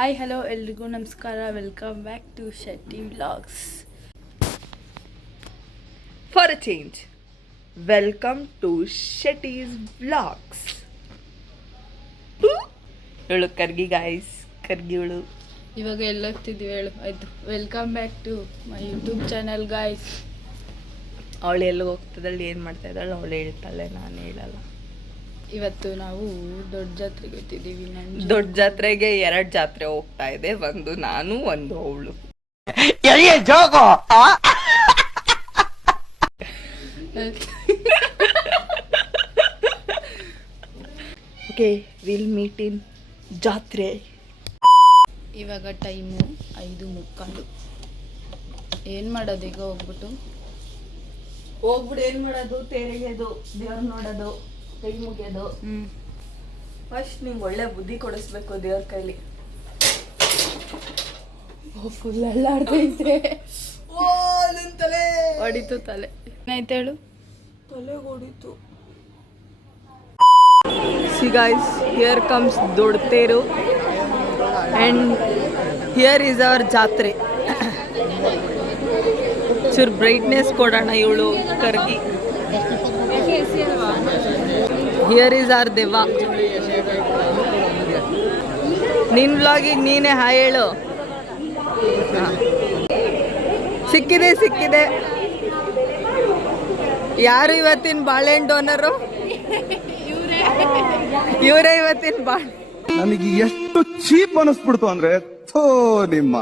Hi hello ಎಲ್ರಿಗೂ ನಮಸ್ಕಾರ. Welcome back to Shetty vlogs. For a change, welcome to Shetty's vlogs. ಹೇಳು corgi guys, ಕರ್ಗಿಗಳು. ಇವಾಗ ಎಲ್ಲೋಗ್ತಿದ್ದೀವಿ ಹೇಳು. ಆಯಿತು, welcome back to my YouTube channel guys. ಅವಳು ಎಲ್ಲಿಗೆ ಹೋಗ್ತದಳು, ಏನು ಮಾಡ್ತಾ ಇದ್ದಾಳು ಅವಳು ಹೇಳ್ತಾಳೆ, ನಾನು ಹೇಳಲ್ಲ. ಇವತ್ತು ನಾವು ದೊಡ್ಡ ಜಾತ್ರೆಗೆ ಹೋಗ್ತಿದ್ದೀವಿ. ದೊಡ್ಡ ಜಾತ್ರೆಗೆ 2 ಜಾತ್ರೆ ಹೋಗ್ತಾ ಇದೆ, ಒಂದು ನಾನು ಒಂದು ಅವಳು. ಓಕೆ, ವಿಲ್ ಮೀಟ್ ಇನ್ ಜಾತ್ರೆ. ಇವಾಗ ಟೈಮು 5:30. ಏನು ಮಾಡೋದು ಈಗ ಹೋಗ್ಬಿಟ್ಟು ಏನು ಮಾಡೋದು? ತೇರಿಗೆದು, ದೇವ್ರು ನೋಡೋದು, ಕೈ ಮುಗಿಯೋದು. ಫಸ್ಟ್ ನಿಂಗೆ ಒಳ್ಳೆ ಬುದ್ಧಿ ಕೊಡಿಸ್ಬೇಕು ದೇವ್ರ ಕೈಲಿ. ಫುಲ್ ಅಲ್ಲಾಡ್ತೈತೆ. ತಲೆ ಹೊಡಿತು, ತಲೆ ಏನಾಯ್ತು ಹೇಳು? ತಲೆ ಹೊಡಿತು. ಸಿ ಗಾಯ್ಸ್, ಹಿಯರ್ ಕಮ್ಸ್ ದೊಡ್ಡ ತೇರು ಆ್ಯಂಡ್ ಹಿಯರ್ ಈಸ್ ಅವರ್ ಜಾತ್ರೆ. ಚೂರು ಬ್ರೈಟ್ನೆಸ್ ಕೊಡೋಣ ಇವಳು ಕರ್ಗಿ. ಹಿಯರ್ ಈಸ್ ಆರ್ ದೆವ್ವ. ನಿನ್ನ ವ್ಲಾಗಿಗೆ ನೀನೇ ಹಾಯ್ ಹೇಳು. ಸಿಕ್ಕಿದೆ. ಯಾರು ಇವತ್ತಿನ ಬಾಳೆಹಣ್ಣು ಡೋನರು? ಇವರೇ ಇವತ್ತಿನ ನನಗೆ ಎಷ್ಟು ಚೀಪ್ ಅನಿಸ್ಬಿಡ್ತು ಅಂದ್ರೆ ಥೋ ನಿಮ್ಮ.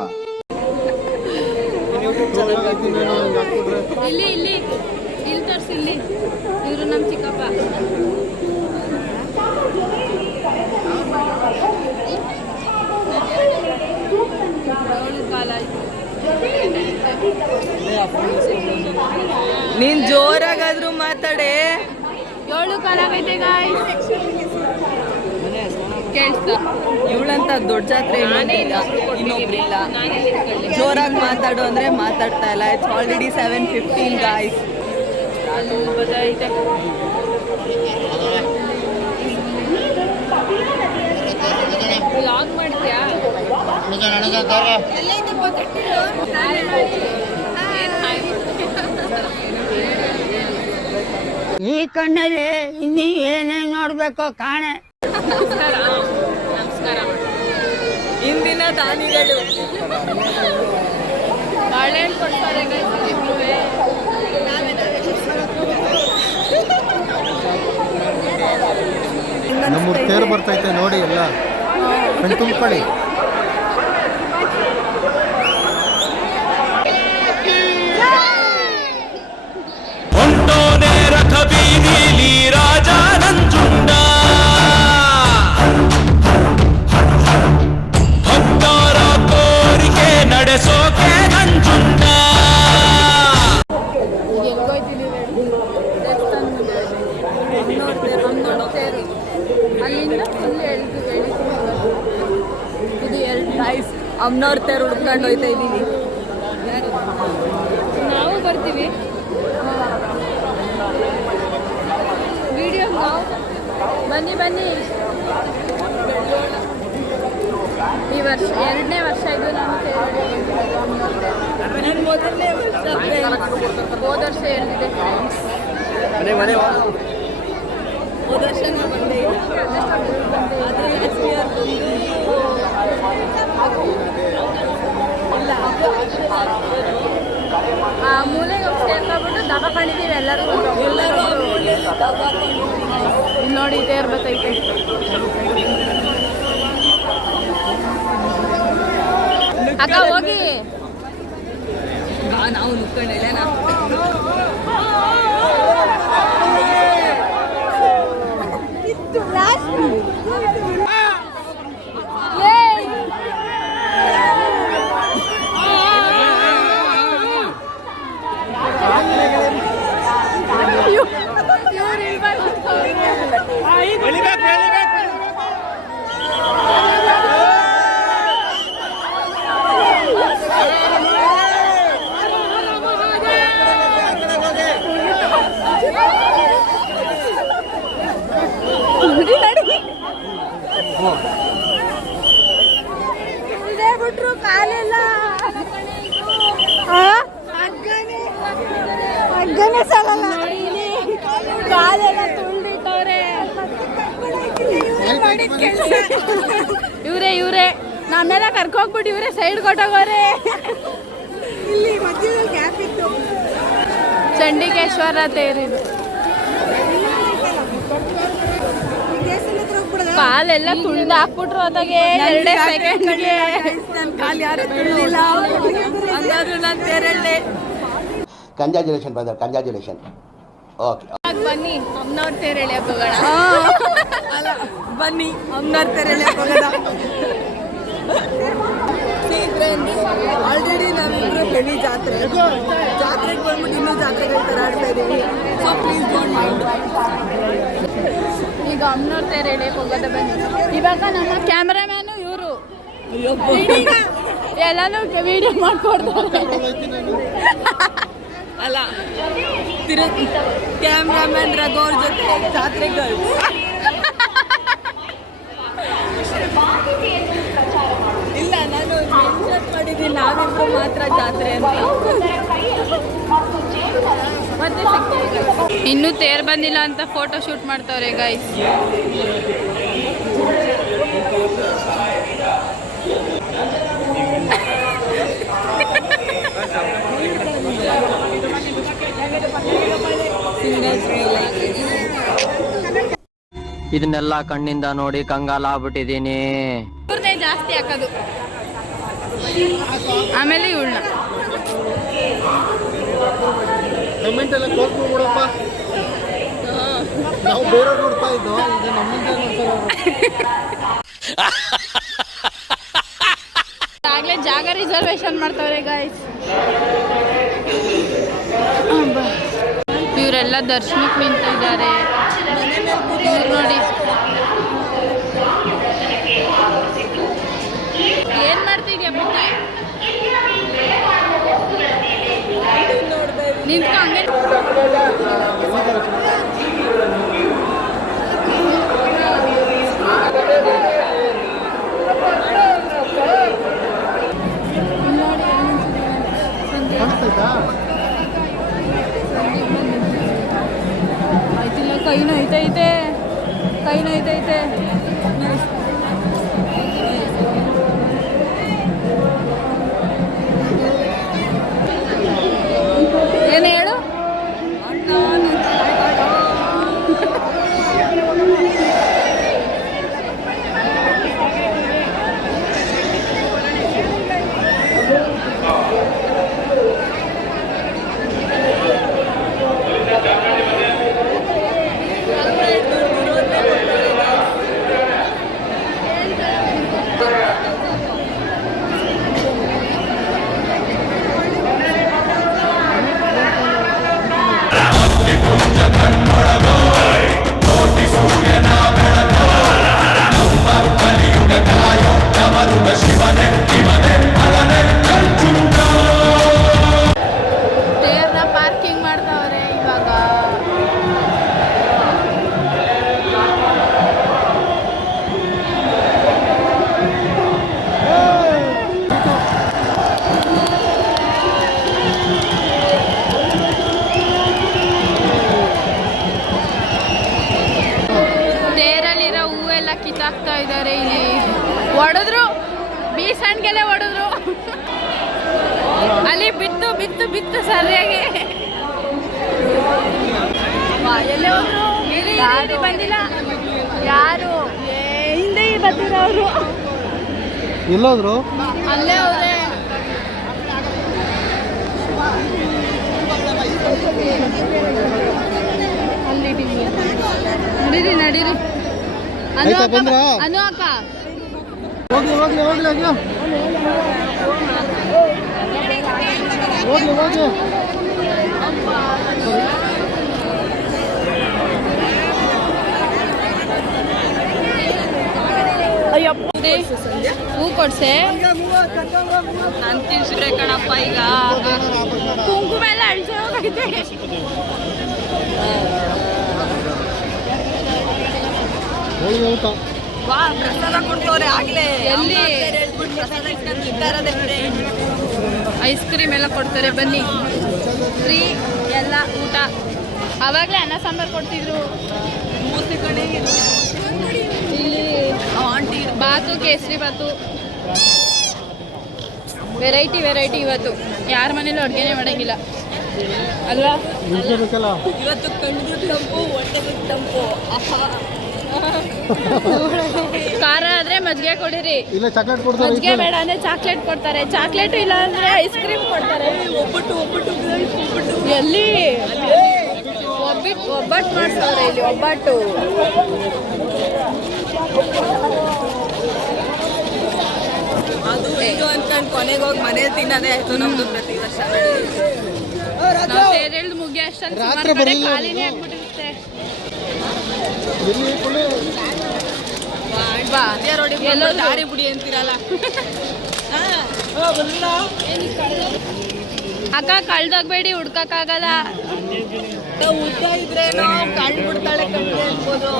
ಇಲ್ಲಿ ತೋರಿಸಿ. ಇಲ್ಲಿ ಇವರು ನಮ್ಮ ಚಿಕ್ಕಪ್ಪ. ನೀನ್ ಜೋರಾಗಾದ್ರೂ ಮಾತಾಡೆ. 7 ಕಾಲ ಆಗೈತೆ ಗಾಯ್ಸ್. ಕೇಳಿಸ್ತಾ? ಇವಳಂತ ದೊಡ್ಡ ಜಾತ್ರೆ ಇನ್ನೊಬ್ರಿಲ್ಲ. ಜೋರಾಗಿ ಮಾತಾಡು ಅಂದ್ರೆ ಮಾತಾಡ್ತಾ ಇಲ್ಲ. It's already 7:15 guys. ಅಲ್ಲಿ ಬದೈತೆ. ವ್ಲಾಗ್ ಮಾಡ್ತೀಯಾ? ಈ ಕಣ್ಣಲ್ಲಿ ಇನ್ನೀ ಏನೇನು ನೋಡ್ಬೇಕು ಕಾಣೆ. ನಮಸ್ಕಾರ. ಇಂದಿನ ದಾನಿಗಳು ಬಾಳೆಹಣ್ಣು ಕೊಡ್ತಾರೆ. ನಮ್ಮೂರು ತೇರು ಬರ್ತೈತೆ ನೋಡಿ, ಎಲ್ಲ ಕಣ್ ತುಂಬ್ಕೊಳ್ಳಿ. ಅಮ್ಮನವ್ರ ತೇರು ಹುಡ್ಕೊಂಡು ಹೋಯ್ತಾ ಇದ್ದೀವಿ. ನಾವು ಬರ್ತೀವಿ ವಿಡಿಯೋ. ಬನ್ನಿ. ಈ ವರ್ಷ 2ನೇ ವರ್ಷ ಇದು. ನಾನು ಮೊದಲನೇ ವರ್ಷ. ಹೋದ ವರ್ಷ ಹೇಳಿದೆ. ಹೋದ ವರ್ಷ ನಾವು ಬಂದೆ ಇಲ್ಲ. ಮೂಲೆಗೆ ಹೋಗ್ಬಿಟ್ಟು ದಬಾ ಕಂಡಿದ್ದೀವಿ ಎಲ್ಲರೂ. ಇಲ್ಲಿ ನೋಡಿ, ಇದೇ ಇರ್ಬೇಕೈತೆ. ಅಕ್ಕ ಹೋಗಿ. ನಾವು ನುಕ್ಕೊಂಡಿಲ್ಲ. ಕಾಲೆಲ್ಲ ತುಳ್ದಿಟ್ಟವ್ರೆ. ಇವ್ರೆ ನಮ್ಮೆಲ್ಲ ಕರ್ಕೋಗ್ಬಿಟ್ಟು ಇವ್ರೆ ಸೈಡ್ ಕೊಟ್ಟೋಗೋರೆ. ಚಂಡಿಕೇಶ್ವರ ತೇರಿದು. ಕಾಲೆಲ್ಲ ತುಳ್ದು ಹಾಕ್ಬಿಟ್ರು ಅದಾಗೆ 2 ಸೆಕೆಂಡ್ಗೆ. ಕಾಲು ಯಾರು ತುಳಿಲಿಲ್ಲ ಹಂಗಾದ್ರೂ ನಾನು ತೇರಳ್ಳೆ. Congratulation brother, congratulation. ಓಕೆ ಬನ್ನಿ ಅಮ್ಮನವ್ರ ತೇರಳಿ ಹೋಗೋಣ. ಅಲ್ಲ ಬನ್ನಿ ಅಮ್ಮನವ್ರ ತೇರಳ್ಳಿ ಹೋಗೋಣ. ಆಲ್ರೆಡಿ ನಾವಿಬ್ರು ಬೆಳಿ ಜಾತ್ರೆಗೆ ಬಂದ್ಬಿಟ್ಟು ಇನ್ನೂ ಜಾತ್ರೆಗಳು ಥರ ಆಡ್ತಾ ಇದ್ದೀವಿ. So please don't mind. ಈಗ ಅಮ್ಮನವ್ರ ತೇರಳಿ ಹೋಗೋದ ಬನ್ನಿ. ಇವಾಗ ನಮ್ಮ ಕ್ಯಾಮ್ರಾಮ್ಯಾನು ಇವರು ಎಲ್ಲಾನು ವಿಡಿಯೋ ಮಾಡ್ಕೊಡ್ತಾರೆ. ಅಲ್ಲ ಕ್ಯಾಮ್ರಾಮನ್ ರಘೋರ್ ಜೊತೆ ಜಾತ್ರೆಗಳು. ಇಲ್ಲ ನಾನು ಮೆನ್ಷನ್ ಮಾಡಿದ್ದೀನಿ ನಾವಿಬ್ರು ಮಾತ್ರ ಜಾತ್ರೆ ಅಂತ. ಮತ್ತೆ ಇನ್ನೂ ತೇರ್ ಬಂದಿಲ್ಲ ಅಂತ ಫೋಟೋ ಶೂಟ್ ಮಾಡ್ತಾವ್ರೆ ಗೈಸ್. ಇದನ್ನೆಲ್ಲ ಕಣ್ಣಿಂದ ನೋಡಿ ಕಂಗಾಲಾಗ್ಬಿಟ್ಟಿದೀನಿ. ಇವ್ರನ್ನೇ ಜಾಸ್ತಿ ಹಾಕೋದು. ಆಮೇಲೆ ಇವಳನ್ನ ಕಮೆಂಟ್ ಎಲ್ಲ ಕ್ಲೋಸ್ ಮಾಡ್ಬಿಡಪ್ಪ. ನಾವು ಬೇರೆ ನೋಡ್ತಾ ಇದ್ದೋ, ಈಗ ನಮ್ಮಿಂದ ಆಗ್ಲೇ ಜಾಗ ರಿಸರ್ವೇಶನ್ ಮಾಡ್ತಾವ್ರೆ ಗಾಯ್ಸ್. ಇವರೆಲ್ಲ ದರ್ಶನಕ್ಕೆ ನಿಂತಿದ್ದಾರೆ. ಇವ್ರು ನೋಡಿ ಏನ್ ಮಾಡ್ತಿದ್ಯಾ ಪುಟ್ಟ? ನಿಂತ್ಕೊ ಹಂಗೆ. ಕಾಣಿಸ್ತೈತಾ? ಆಯ್ತಿಲ್ಲ, ಕೈ ನೋಯ್ತೈತೆ. ಏನು ಹೇಳು? ತೇರ್ನ ಪಾರ್ಕಿಂಗ್ ಮಾಡ್ತಾವ್ರೆ ಇವಾಗ. ತೇರಲ್ಲಿರೋ ಹೂವೆಲ್ಲ ಕಿತ್ತಾಕ್ತಾ ಇದ್ದಾರೆ. ಇಲ್ಲಿ ಹೊಡೆದ್ರು, ಬೀಸಣ್ಗೆಲೆ ಹೊಡೆದ್ರು. ಅಲ್ಲಿ ಬಿತ್ತು ಸರಿಯಾಗಿ. ಎಲ್ಲೇ ಹೋದ್ರು ಯಾರು ಬಂದಿಲ್ಲ. ಯಾರು ಹಿಂದೆ ಬರ್ತಿರೋರು ಎಲ್ಲೋದ್ರು? ಅಲ್ಲೇ ಹೋದ್ರೆ ನಡೀರಿ. ಆಯ್ತಾ, ಬಂದ್ರಾ? ಅನು ಅಕ್ಕ ಹೋಗ್ಲಿ ಅಯ್ಯೋ, ಹೋಗ್ಲಿ. ಹೂ ಕೊಡ್ಸೆ. ನಾನು ತಿನ್ಸಿದ್ರೆ ಕಣಪ್ಪ ಈಗ ಕುಂಕುಮ ಎಲ್ಲ ಅಳಿಸಿ ಹೋಗೈತೆ. ಹೋಗಿ ಊಟ. ವಾ ಪ್ರಸಾದ ಕೊಡ್ತವ್ರೆ ಆಗ್ಲೇ. ಎಲ್ಲಿ? ಪ್ರಸಾದ ಇಟ್ಕೊಂಡು ತಿಂತಾರದೆ ಐಸ್ ಕ್ರೀಮ್ ಎಲ್ಲ ಕೊಡ್ತಾರೆ. ಬನ್ನಿ, ಫ್ರೀ ಎಲ್ಲ ಊಟ. ಅವಾಗಲೇ ಅನ್ನ ಸಾಂಬಾರು ಕೊಡ್ತಿದ್ರು. ಇಲ್ಲಿ ಆಂಟಿ ಬಾತು, ಕೇಸರಿ ಬಾತು, ವೆರೈಟಿ ಇವತ್ತು ಯಾರ ಮನೇಲೂ ಅಡುಗೆನೇ ಮಾಡೋಂಗಿಲ್ಲ ಅಲ್ವಾ? ಇವತ್ತು ಕಣ್ಣು ತಂಪು, ಹೊಟ್ಟೆ ತಂಪು. ಖಾರ ಆದ್ರೆ ಮಜ್ಜಿಗೆ ಕೊಡಿರಿ, ಇಲ್ಲ ಚಾಕ್ಲೇಟ್ ಕೊಡ್ತಾರೆ. ಮಜ್ಜಿಗೆ ಬೇಡ ಅಂದ್ರೆ ಚಾಕ್ಲೇಟ್ ಕೊಡ್ತಾರೆ, ಚಾಕ್ಲೇಟ್ ಇಲ್ಲ ಅಂದ್ರೆ ಐಸ್ ಕ್ರೀಮ್ ಕೊಡ್ತಾರೆ. ಒಬ್ಬಟ್ಟು ಎಲ್ಲಿ ಒಬ್ಬಟ್ಟು ಮಾಡ್ಸವ್ರೆ ಇಲ್ಲಿ, ಒಬ್ಬಟ್ಟು. ಅದು ಇದು ಅನ್ಕೊಂಡು ಕೊನೆಗೆ ಹೋಗಿ ಮನೇಲಿ ತಿನ್ನೋದೇ ಆಯ್ತು ನಮ್ದು ಪ್ರತಿ ವರ್ಷ. ನಾವು ತೇರೆಳ್ದು ಮುಗಿ ಅಷ್ಟೊಂದು ಸುಮಾರು ಕಡೆ ಖಾಲಿನೇ ಆಗ್ಬಿಟ್ಟಿರುತ್ತೆ. ಬಾ ಎಲ್ಲೋ ದಾರಿ ಬುಡಿ ಅಂತೀರಲ್ಲ. ಅಕ್ಕ ಕಳ್ದೋಗ್ಬೇಡಿ, ಹುಡ್ಕಕ್ಕಾಗಲ್ಲ. ಉದ್ದ ಇದ್ರೆ ನಾವು ಕಾಳು ಬಿಡ್ತಾಳೆ ಕಣ್ಣಿಗೆ ಅನ್ಬೋದು.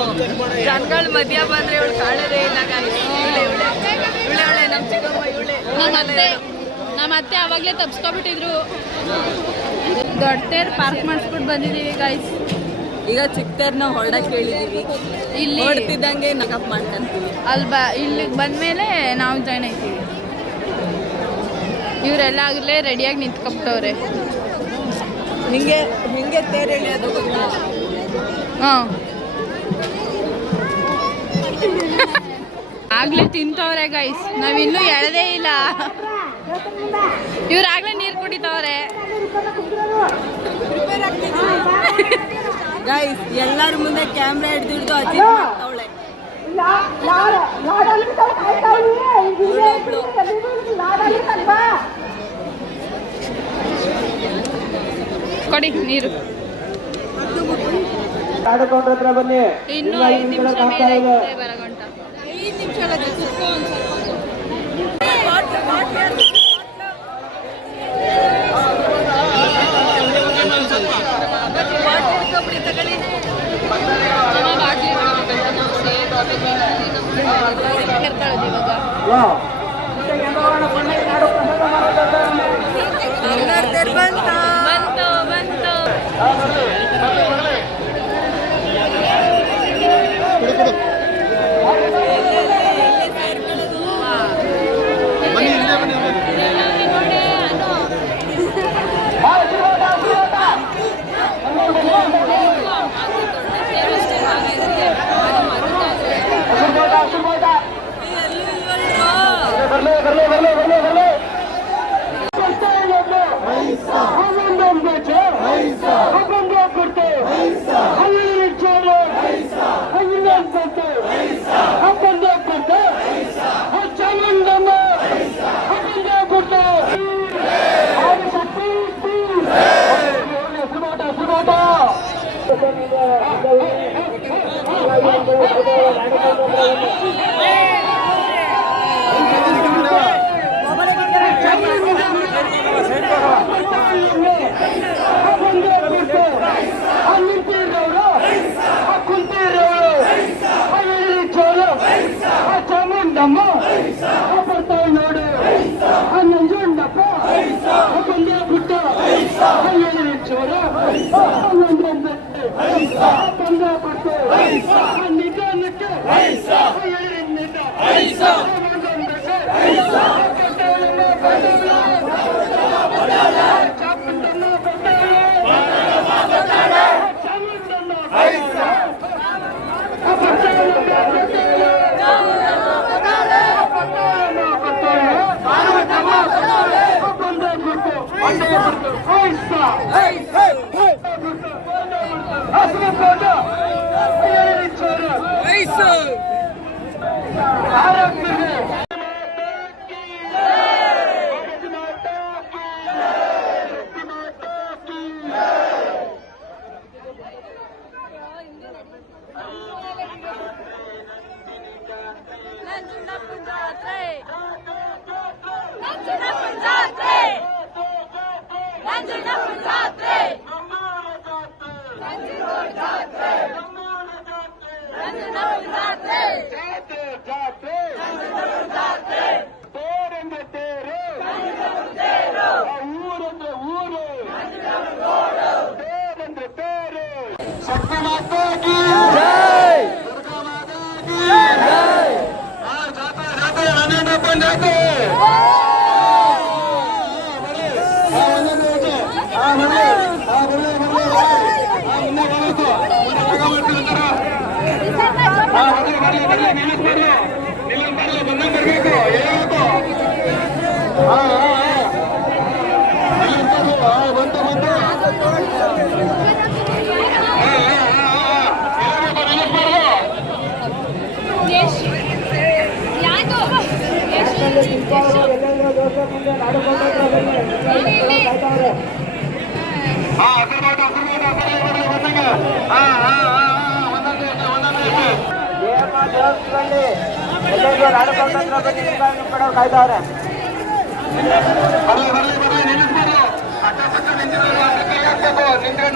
ಜನಗಳ ಮಧ್ಯ ಬಂದ್ರೆ ಇವಳು ಕಾಳೋದೇ ಇಲ್ಲ. ಇವಳೆ ನಮ್ಮ ಚಿಕ್ಕಮ್ಮ, ಇವಳೆ ನಮ್ಮ ಅತ್ತೆ ಅವಾಗಲೇ ತಪ್ಸ್ಕೊಬಿಟ್ಟಿದ್ರು. ದೊಡ್ಡ ತೇರ್ ಪಾರ್ಕ್ ಮಾಡಿಸ್ಬಿಟ್ಟು ಬಂದಿದ್ದೀವಿ ಗೈಸ್. ಈಗ ಚಿಕ್ಕತೇರ್ನ ಹೊರಡಕ್ಕೆ ಹೇಳಿದೀವಿ. ಇಲ್ಲಿ ಹೊಡ್ತಿದ್ದಂಗೆ ನಕಪ್ ಮಾಡ್ಕೊಂತೀವಿ. ಅಲ್ವಾ, ಇಲ್ಲಿಗೆ ಬಂದಮೇಲೆ ನಾವು ಜಾಯ್ನ್ ಆಯ್ತೀವಿ. ಇವರೆಲ್ಲ ಆಗಲೇ ರೆಡಿಯಾಗಿ ನಿಂತ್ಕೊಬಿಟ್ಟವ್ರೆ. ಹಿಂಗೆ ತೇರು ಎಳೆಯೋದು ಗೊತ್ತಾ? ಹಾಂ, ಆಗ್ಲೇ ತಿಂತವ್ರೆ ಗೈಸ್, ನಾವಿನ್ನೂ ಎಳೆದೇ ಇಲ್ಲ. ಇವ್ರಾಗ್ಲೇ ನೀರು ಕುಡಿತವ್ರೆ. ಗೈಸ್ ಎಲ್ಲರ ಮುಂದೆ ಕ್ಯಾಮ್ರಾ ಹಿಡ್ದಿಡ್ದು ಅಜ್ಜಿ ಮಾಡ್ತಾವಳೆ. ಕೊಡಿ ನೀರು. ಇನ್ನೂ 5 ನಿಮಿಷ ಮೇಲೆ ಇದೆ ಬರಗಂಟ. 5 ನಿಮಿಷ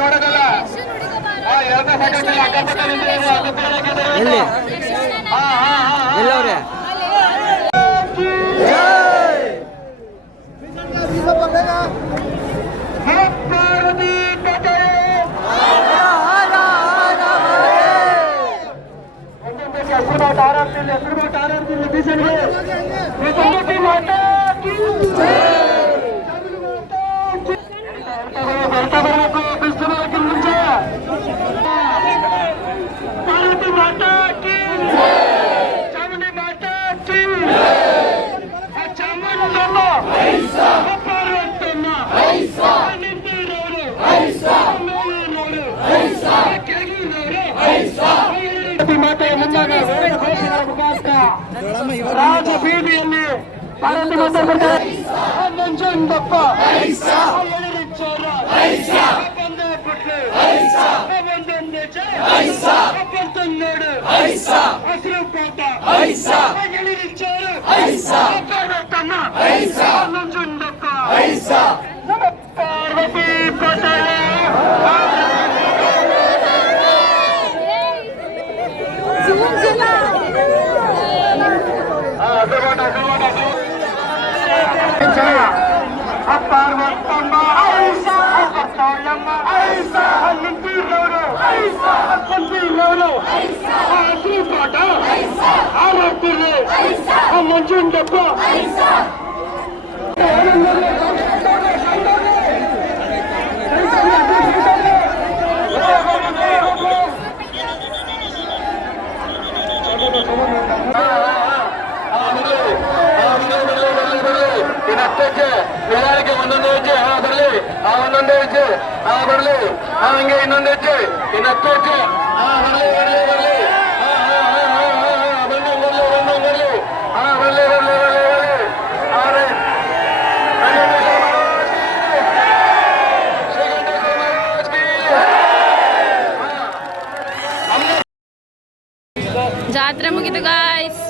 ನೋಡೋದಲ್ಲ ಎಲ್ಲಿ ಎಲ್ಲವ್ರೆ ರಾಜ ಬೀದಿಯಲ್ಲಿ ನಂಜುಂಡಪ್ಪ ನೋಡು ಹಸಿರು ಕೋಟ ತಮ್ಮ ನಂಜುಂಡಪ್ಪ ಪಾರ್ವತಿ ಪಟೇಲ ಪಾರ್ವತಮ್ಮ ಪಾಟ ಆರಾಡ್ತಿರ್ರಿ ಮಂಜುಂಡಪ್ಪ ಮೆರವಣಿಗೆ ಒಂದೊಂದು ಹೆಜ್ಜೆ ಬರಲಿ ಒಂದೊಂದು ಹೆಜ್ಜೆ ಬರಲಿ ಹಂಗೆ ಇನ್ನೊಂದು ಹೆಜ್ಜೆ ಇನ್ನು 10 ಹೆಜ್ಜೆ ಬರಲಿ ಬರಲಿ ಬರಲಿ ಬರಲಿ ಬರಲಿ ಜಾತ್ರೆ ಮುಗಿತು ಗಾಯ್ಸ್.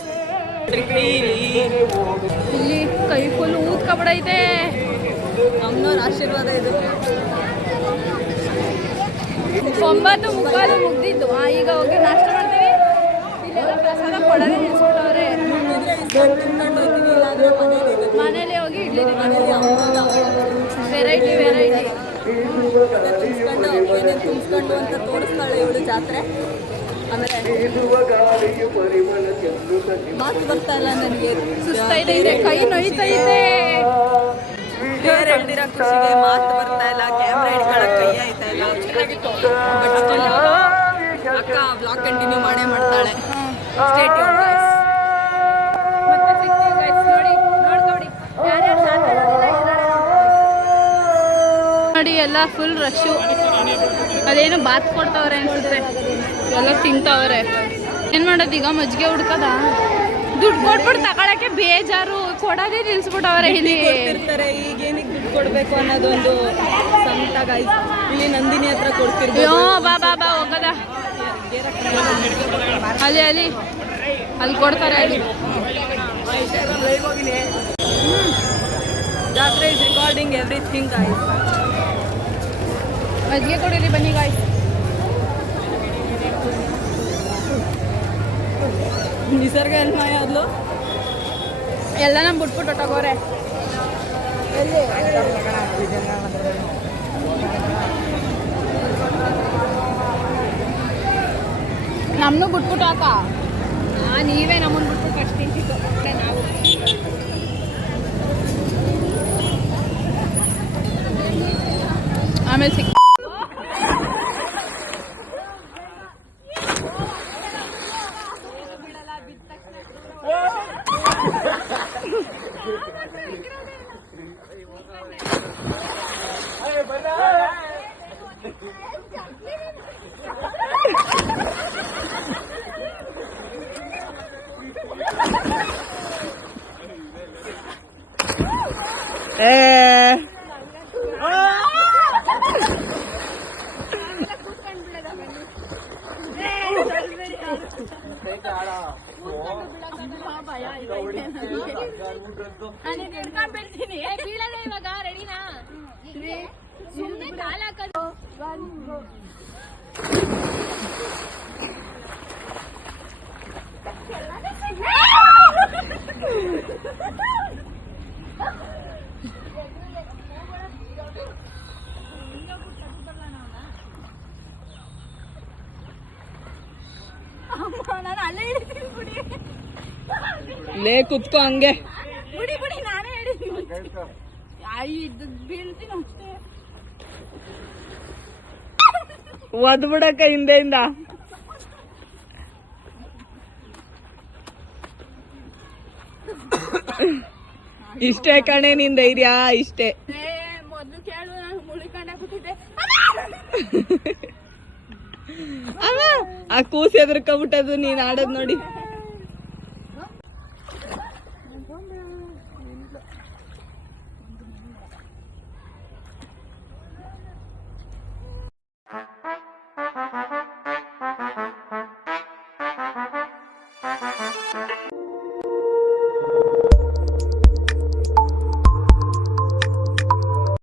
ಇಲ್ಲಿ ಕೈ ಫುಲ್ ಊದ್ಕಬಿಡೈತೆ. ಅಮ್ಮನವ್ರ ಆಶೀರ್ವಾದ ಇದು. 9 ಮುಕ್ಕಾಲು ಮುಗ್ದಿದ್ದು. ಈಗ ಹೋಗಿ ನಾಷ್ಟ ಮಾಡ್ತೀವಿ. ಇಲ್ಲೆಲ್ಲ ಪ್ರಸಾದ ಕೊಡೋದೇ ನಿಲ್ಸ್ಬಿಟ್ಟವ್ರೆ. ಮನೇಲಿ ಹೋಗಿ ಇಡ್ಲಿ ವೆರೈಟಿ ವೆರೈಟಿ ತುಂಬಿಸ್ಕೊಂಡು ಅಂತ ತೋರಿಸ್ತಾಳೆ ಇವಳು ಜಾತ್ರೆ. ಆಮೇಲೆ ಮಾತು ಬರ್ತಾ ಇಲ್ಲ ನನಗೆ, ಸುಸ್ತೈತೆ, ಕೈ ನೋಯ್ತೈತೆ. ಬೇರೆ ಹೇಳ್ದಿರೋ ಖುಷಿಗೆ ಮಾತು ಬರ್ತಾ ಇಲ್ಲ, ಕ್ಯಾಮ್ರಾ ಹಿಡ್ಕೊಳಕ್ಕೆ ಕೈ ಆಯ್ತಾ ಇಲ್ಲ. ಅಕ್ಕ ಬ್ಲಾಗ್ ಕಂಟಿನ್ಯೂ ಮಾಡೇ ಮಾಡ್ತಾಳೆ. ಸ್ಟೇಟ್ ಮತ್ತೆ ಸಿಗ್ತೀವಿ ಗೈಸ್. ನೋಡ್ಕೊಡಿ ಯಾರ್ಯಾರು ಜಾತ್ರೆ ನೋಡಿ. ಎಲ್ಲ ಫುಲ್ ರಶ್ಶು. ಅದೇನು ಬಾತ್ ಕೊಡ್ತಾವ್ರೆ ಅನ್ಸುತ್ತೆ. ಎಲ್ಲ ತಿಂತಾವ್ರೆ. ಏನು ಮಾಡೋದು ಈಗ? ಮಜ್ಜಿಗೆ ಹುಡ್ಕದ ದುಡ್ಡು ಕೊಟ್ಬಿಟ್ಟು ತಗೊಳಕ್ಕೆ ಬೇಜಾರು. ಕೊಡೋದೇ ನಿಲ್ಸ್ಬಿಟ್ಟವ್ರೆ ಇಲ್ಲಿ. ಈಗೇನಿಗೆ ದುಡ್ಡು ಕೊಡಬೇಕು ಅನ್ನೋದೊಂದು ಸಂತ ಗಾಯ್ಸ್. ಇಲ್ಲಿ ನಂದಿನಿ ಹತ್ರ ಕೊಡ್ತಿರ್ಬೋದು. ಅಯ್ಯೋ ಬಾ ಬಾ ಬಾ ಹೋಗದ. ಅಲ್ಲಿ ಕೊಡ್ತಾರೆ. ಅಲ್ಲಿ ಜಾತ್ರೆ ಇಸ್ ರೆಕಾರ್ಡಿಂಗ್ ಎವ್ರಿಥಿಂಗ್ ಗಾಯ್ಸ್. ಮಜ್ಜಿಗೆ ಕೊಡಿಲಿ ಬನ್ನಿ ಗಾಯ್ಸ್. ನಿಸರ್ಗ ಎಲ್ಲಿ ಮಾಯ ಆದ್ಲು? ಎಲ್ಲ ನಮ್ಮ ಬಿಟ್ಬಿಟ್ಟು ಹೊಟ್ಟೋಗೋರೆ. ನಮ್ಮನ್ನು ಬಿಟ್ಬಿಟ್ಟು ಹಾಕ. ನೀವೇ ನಮ್ಮನ್ನು ಬಿಟ್ಬಿಟ್ಟು ಅಷ್ಟು ತಿಂತಿದ್ದು ನಾವು. ಆಮೇಲೆ ಸಿಕ್ ಇವಾಗ ರೆಡಿನಾ ಸುಮ್ಮನೆ ಕಾಲ ಹಾಕೋದು ನಾನು ಅಲ್ಲೇ ಹಿಡಿತೀನಿ ಬಿಡಿ ಲೇ ಕುತ್ಕೋ ಹಂಗೆ ಬಿಡಿ ಬಿಡಿ ನಾನೇ ಹಿಡಿತೀನಿ ಇದು ಬೀಳ್ತೀನಿ ಅಷ್ಟೇ ಒದ್ ಬಿಡಕ್ಕ ಹಿಂದೆಯಿಂದ ಇಷ್ಟೇ ಕಣೆ ನಿನ್ ಧೈರ್ಯ ಇಷ್ಟೇ ಮೊದ್ಲು ಕೇಳು ನಾನು ಮುಳಿಕೊಂಡೆ ಕೂತಿದ್ದೆ ಅಲ್ಲ ಆ ಕೂಸಿ ಎದ್ರಕೊಂಡ್ಬಿಟ್ಟದು ನೀನ್ ಆಡೋದ್ ನೋಡಿ